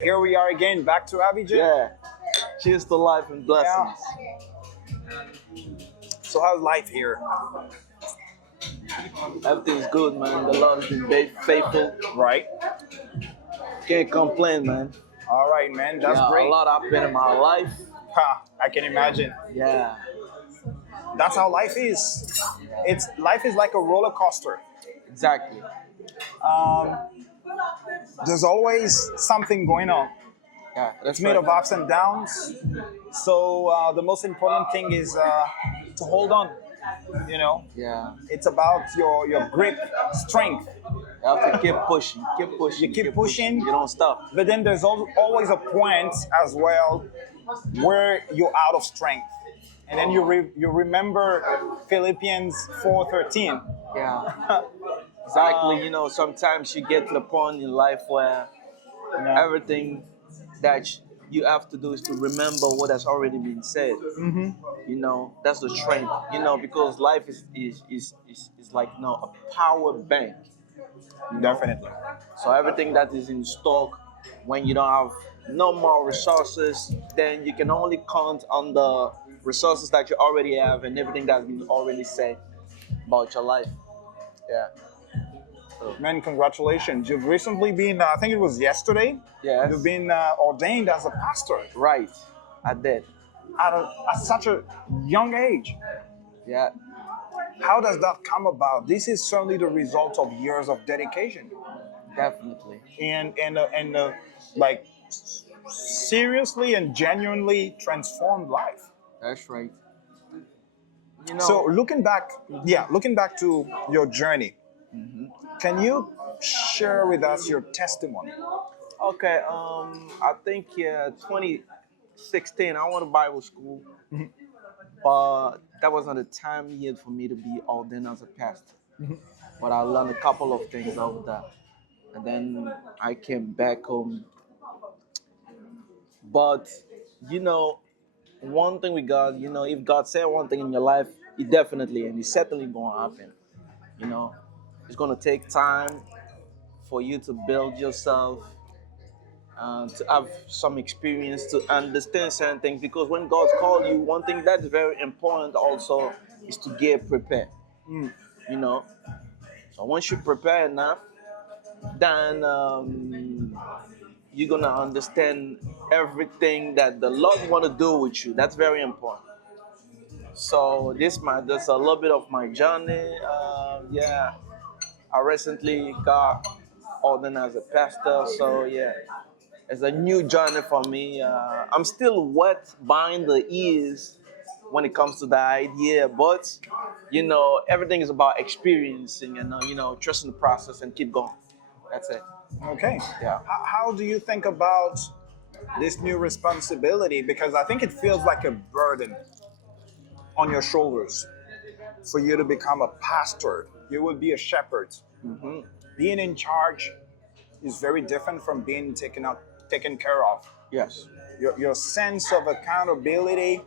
Here we are again, back to Abidjan. Yeah. Cheers to life and blessings. So how's life here? Everything's good, man. The Lord has been faithful. Right. Can't complain, man. All right, man. That's A great. lot happened in my life. I can imagine. Yeah. That's how life is. Life is like a roller coaster. Exactly. There's always something going on. Yeah, that's It's made of ups and downs. So the most important thing is to hold on. You know, Yeah. it's about your grip, strength. You have to keep pushing. Keep pushing. You keep pushing. You don't stop. But then there's always a point as well where you're out of strength. And then you remember Philippians 4:13. Yeah. Exactly. Sometimes you get to the point in life where everything that you have to do is to remember what has already been said. That's the strength. Because life is like a power bank. Definitely. So everything that is in stock, when you don't have no more resources, then you can only count on the resources that you already have and everything that's been already said about your life. Yeah. Man, congratulations. You've recently been, I think it was yesterday, Yes. you've been ordained as a pastor Right. I did. at such a young age. Yeah. How does that come about? This is certainly the result of years of dedication Definitely. and like seriously and genuinely transformed life. That's right. So looking back to your journey, can you share with us your testimony? Okay. I think 2016 I went to Bible school, but that wasn't the time yet for me to be ordained as a pastor. But I learned a couple of things over that, and then I came back home. But one thing with God, if God said one thing in your life, it definitely and it's certainly gonna happen. You know, it's gonna take time for you to build yourself, to have some experience, to understand certain things. Because when God's called you, one thing that's very important also is to get prepared. You know, so once you prepare enough, then you're gonna understand everything that the Lord want to do with you. That's very important. So that's a little bit of my journey. I recently got ordained as a pastor, so yeah, it's a new journey for me. I'm still wet behind the ears when it comes to the idea, but everything is about experiencing and trusting the process and keep going. That's it. Okay. Yeah. How do you think about this new responsibility? Because I think it feels like a burden on your shoulders for you to become a pastor. You will be a shepherd. Being in charge is very different from being taken care of. Yes. Your sense of accountability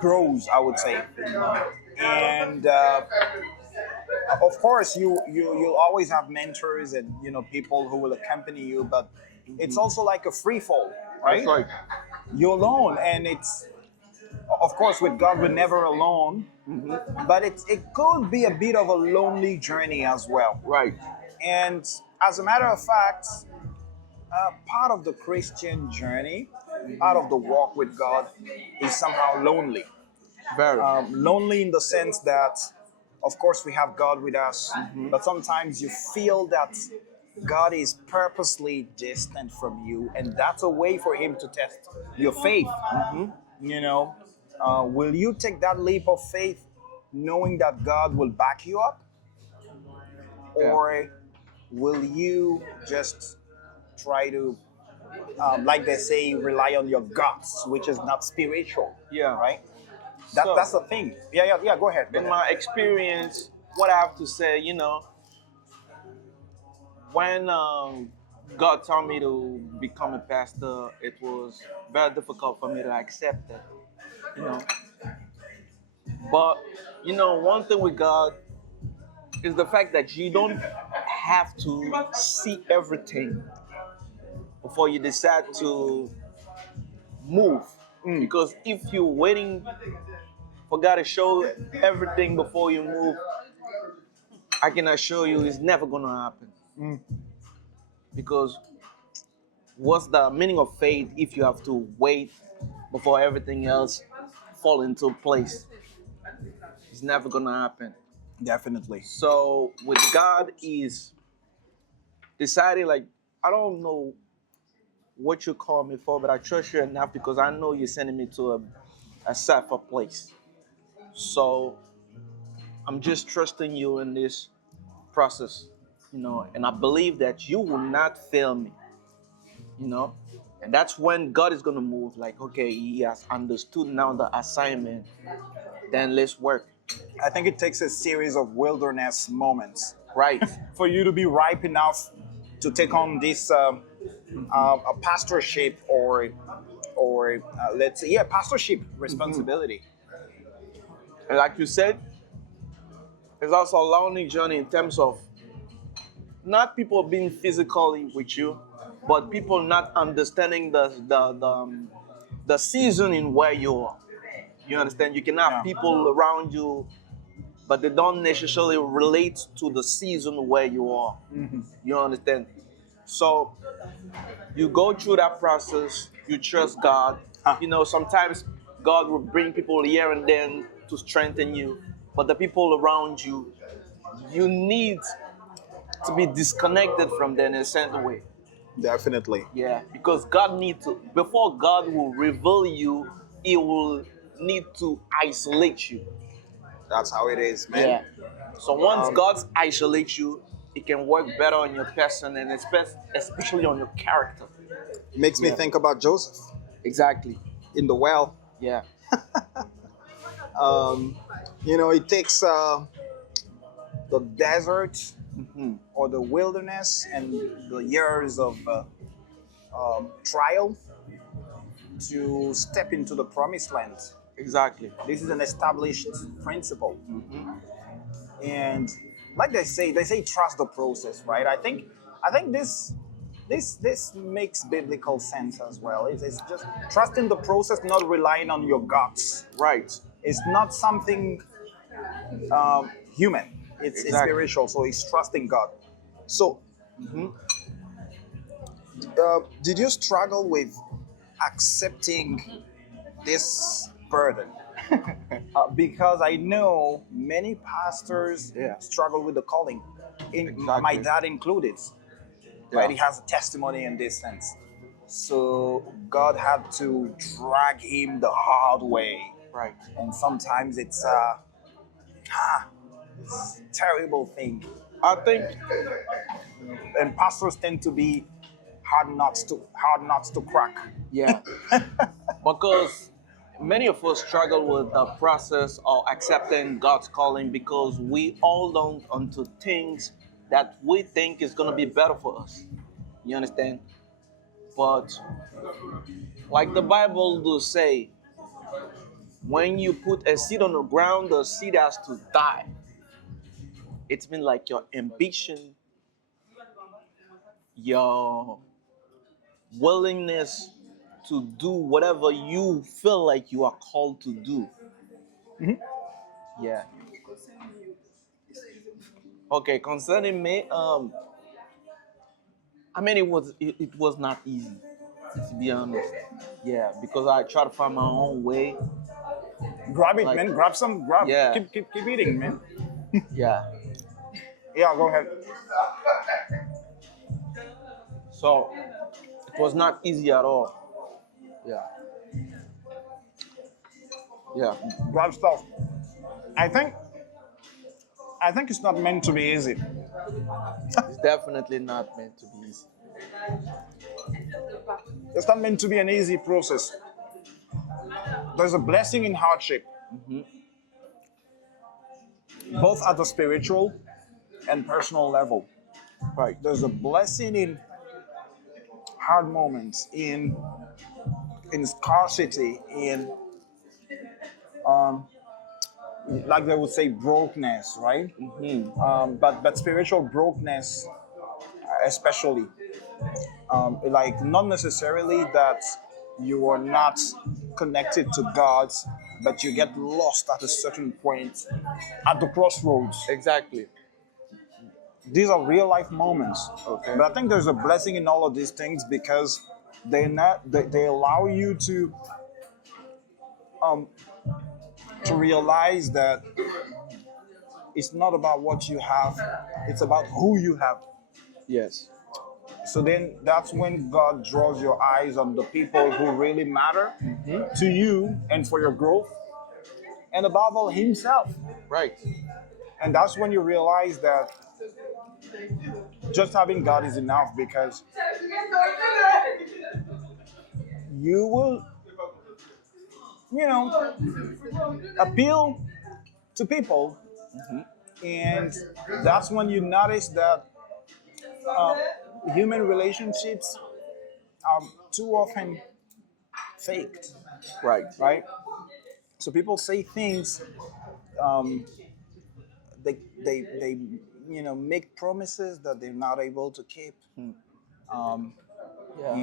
grows, I would say, and of course you'll always have mentors and people who will accompany you, but it's also like a free fall, right? That's right. You're alone, and it's of course with God we're never alone, but it could be a bit of a lonely journey as well. Right. And as a matter of fact, part of the Christian journey, part of the walk with God, is somehow lonely. Very. Lonely in the sense that, of course, we have God with us, but sometimes you feel that God is purposely distant from you, and that's a way for Him to test your faith. Will you take that leap of faith knowing that God will back you up? Or will you just try to, like they say, rely on your guts, which is not spiritual? Yeah. Right? So- That's the thing. Yeah, go ahead. In my experience, what I have to say, when God told me to become a pastor, it was very difficult for me to accept that, But, one thing with God is the fact that you don't have to see everything before you decide to move. Because if you're waiting for God to show everything before you move, I can assure you it's never gonna happen. Because what's the meaning of faith if you have to wait before everything else fall into place? It's never gonna happen. Definitely. So with God is deciding like, I don't know what you call me for, but I trust you enough because I know you're sending me to a safer place. So I'm just trusting you in this process, and I believe that you will not fail me, and that's when God is going to move. Like, okay, he has understood now the assignment, then let's work. I think it takes a series of wilderness moments Right. for you to be ripe enough to take on this a pastorship or let's say, yeah, pastorship responsibility. And like you said, it's also a lonely journey in terms of not people being physically with you, but people not understanding the season in where you are. You understand? You can have Yeah. people around you, but they don't necessarily relate to the season where you are. You understand? So you go through that process. You trust God. Sometimes God will bring people here and then to strengthen you, but the people around you, you need to be disconnected from them in a certain way. Definitely. Yeah, because God needs to, before God will reveal you, He will need to isolate you. That's how it is, man. Yeah. So once God isolates you, it can work better on your person and especially on your character. Makes me Yeah. think about Joseph Exactly. in the well. Yeah. It takes the desert or the wilderness and the years of trial to step into the promised land. Exactly. This is an established principle. And like they say trust the process, right? I think this makes biblical sense as well. It's just trusting the process, not relying on your guts. Right. It's not something human. It's Exactly. spiritual, so it's trusting God. So, did you struggle with accepting this burden? Because I know many pastors struggle with the calling, my dad included. Right, he has a testimony in this sense. So God had to drag him the hard way, Right. and sometimes it's a terrible thing. I think And pastors tend to be hard nuts to crack. yeah. Because many of us struggle with the process of accepting God's calling because we hold on onto things that we think is gonna be better for us. You understand? But like the Bible does say, when you put a seed on the ground, the seed has to die. It's been like your ambition, your willingness to do whatever you feel like you are called to do. Yeah. Okay, concerning me, it was not easy, to be honest. Yeah, because I try to find my own way. Grab it, Like, man. Grab some. Grab. yeah. Keep eating, man. Yeah. Yeah, go ahead. So it was not easy at all. Yeah. Yeah. Grab stuff. I think it's not meant to be easy. It's definitely not meant to be easy. It's not meant to be an easy process. There's a blessing in hardship, both at the spiritual and personal level. Right. There's a blessing in hard moments, in scarcity, in like they would say, brokenness, right? But spiritual brokenness, especially, like not necessarily that you are not connected to God, but you get lost at a certain point at the crossroads. Exactly. These are real life moments. Okay. But I think there's a blessing in all of these things because they allow you um, to realize that it's not about what you have, it's about who you have. Yes. So then that's when God draws your eyes on the people who really matter to you and for your growth, and above all, Himself. Right. And that's when you realize that just having God is enough, because you will, appeal to people, and that's when you notice that uh, human relationships are too often faked, Right. right? So people say things, um, they make promises that they're not able to keep, um, Yeah.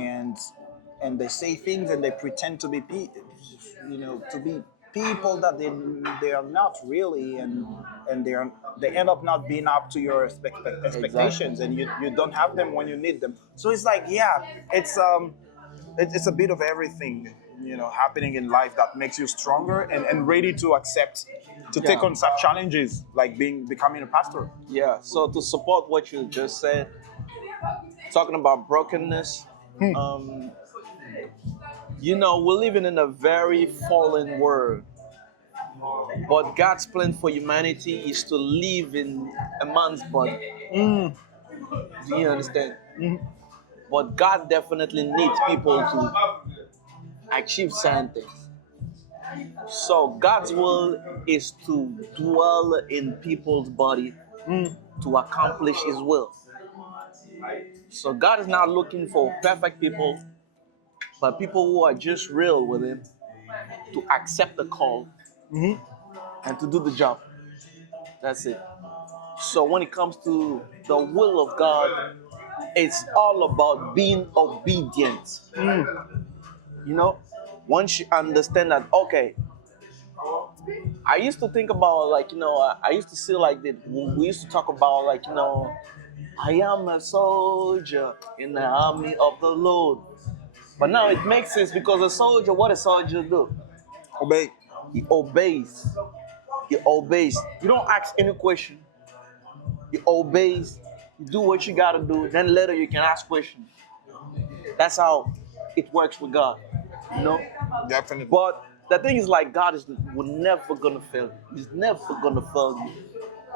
and they say things and they pretend to be to be people that they are not really, and they end up not being up to your expectations, and you don't have them when you need them. So it's like, yeah, it's a bit of everything, happening in life that makes you stronger and ready to accept, to take on such challenges like becoming a pastor. Yeah. So to support what you just said, talking about brokenness, um, we're living in a very fallen world. But God's plan for humanity is to live in a man's body. Do you understand? But God definitely needs people to achieve certain things. So God's will is to dwell in people's body to accomplish His will. So God is not looking for perfect people, but people who are just real with Him, to accept the call and to do the job. That's it. So when it comes to the will of God, it's all about being obedient. Once you understand that, okay, I used to think about, like, I used to see like that. We used to talk about, like, I am a soldier in the army of the Lord. But now it makes sense, because a soldier, what a soldier do? Obey. He obeys. He obeys. You don't ask any question. He obeys. You do what you gotta do. Then later you can ask questions. That's how it works with God. Definitely. But the thing is, like, God will never gonna fail you. He's never gonna fail you.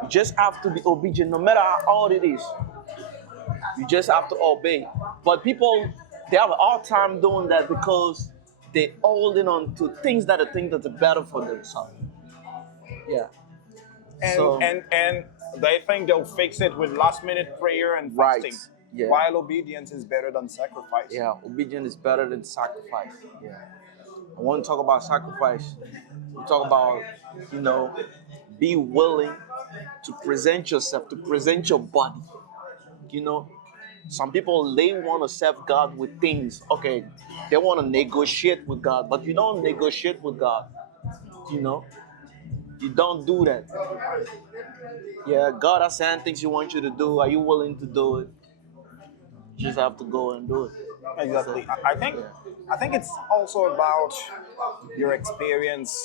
You just have to be obedient, no matter how hard it is. You just have to obey. But people, they have a hard time doing that because they're holding on to things that they think that are better for themselves. Yeah. And they think they'll fix it with last minute prayer and fasting. Right. Yeah. While obedience is better than sacrifice. Yeah, obedience is better than sacrifice. Yeah. I want to talk about sacrifice. We talk about, be willing to present yourself, to present your body. Some people, they want to serve God with things. Okay, they want to negotiate with God, but you don't negotiate with God. You don't do that. Yeah, God has certain things He wants you to do. Are you willing to do it? You just have to go and do it. Exactly. I think it's also about your experience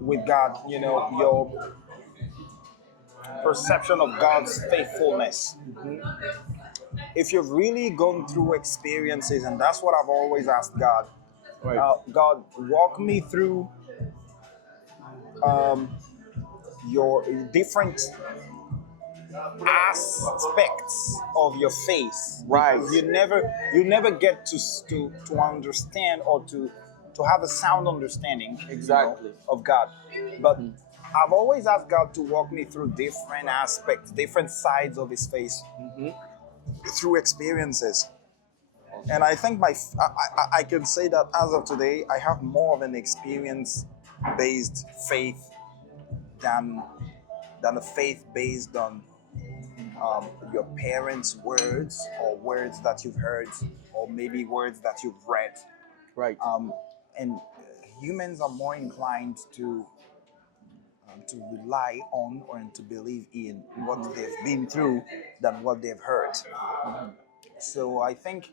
with God. Your perception of God's faithfulness. If you've really gone through experiences, and that's what I've always asked God. Right. God, walk me through your different aspects of your faith. Right. Because you never get to understand, or to have a sound understanding, Exactly. of God. But I've always asked God to walk me through different aspects, different sides of His face, through experiences. And I think I can say that as of today, I have more of an experience based faith than a faith based on your parents' words or words that you've heard or maybe words that you've read. Right. And humans are more inclined to rely on or to believe in what they've been through than what they've heard. So I think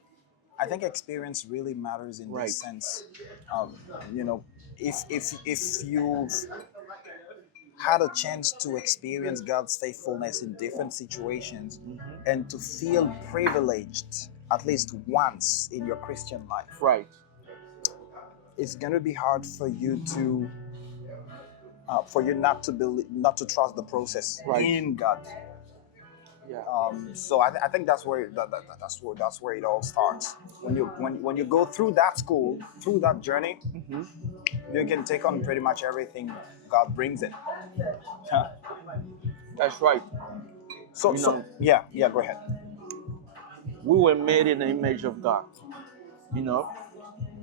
experience really matters in Right. this sense. You know, if you've had a chance to experience God's faithfulness in different situations and to feel privileged at least once in your Christian life, Right. it's going to be hard for you to not to believe, not to trust the process Right. in God. Yeah. So I think that's where that's where it all starts. When you go through that school, through that journey, you can take on pretty much everything God brings in. Huh? That's right. So, You so know- yeah, go ahead. We were made in the image of God. You know?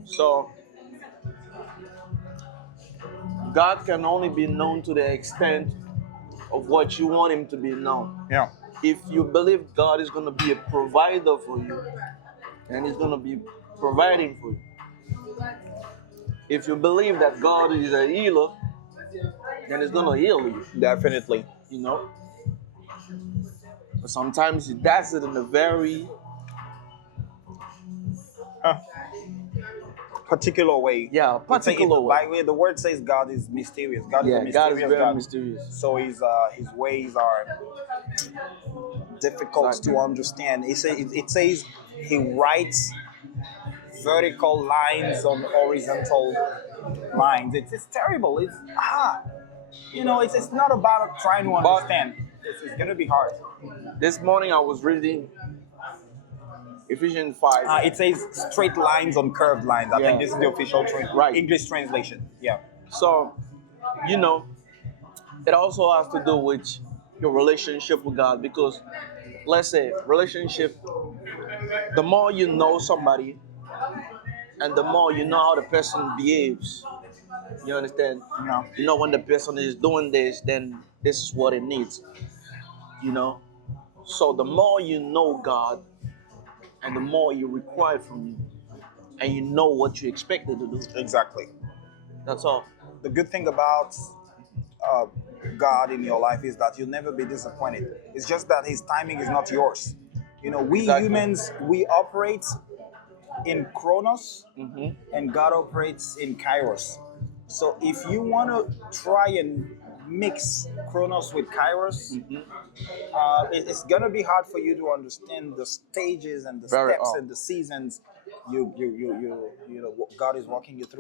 So God can only be known to the extent of what you want him to be known. Yeah. If you believe God is going to be a provider for you, and he's going to be providing for you. If you believe that God is a healer, then he's going to heal you, Definitely. you know? But sometimes he does it in a very, Particular way. particular way. By the way, the word says God is mysterious. God is a God mysterious is very God. mysterious. So his ways are difficult Exactly. to understand. It says he writes vertical lines on horizontal lines. It's terrible. It's not about trying to understand. It's gonna be hard. This morning I was reading Ephesians 5. It says straight lines on curved lines. I think Yeah. this is the official Right. English translation. Yeah. So, you know, it also has to do with your relationship with God because, let's say, relationship, the more you know somebody and the more you know how the person behaves, you understand? Yeah. You know, when the person is doing this, then this is what it needs, you know? So the more you know God and the more you require from you and you know what you expected to do, Exactly. that's all. The good thing about uh, God in your life is that you'll never be disappointed. It's just that His timing is not yours. We Exactly. humans, we operate in Chronos, Mm-hmm. and God operates in Kairos. So if you want to try and mix Chronos with Kairos, it's gonna be hard for you to understand the stages and the Very steps odd. and the seasons. What God is walking you through.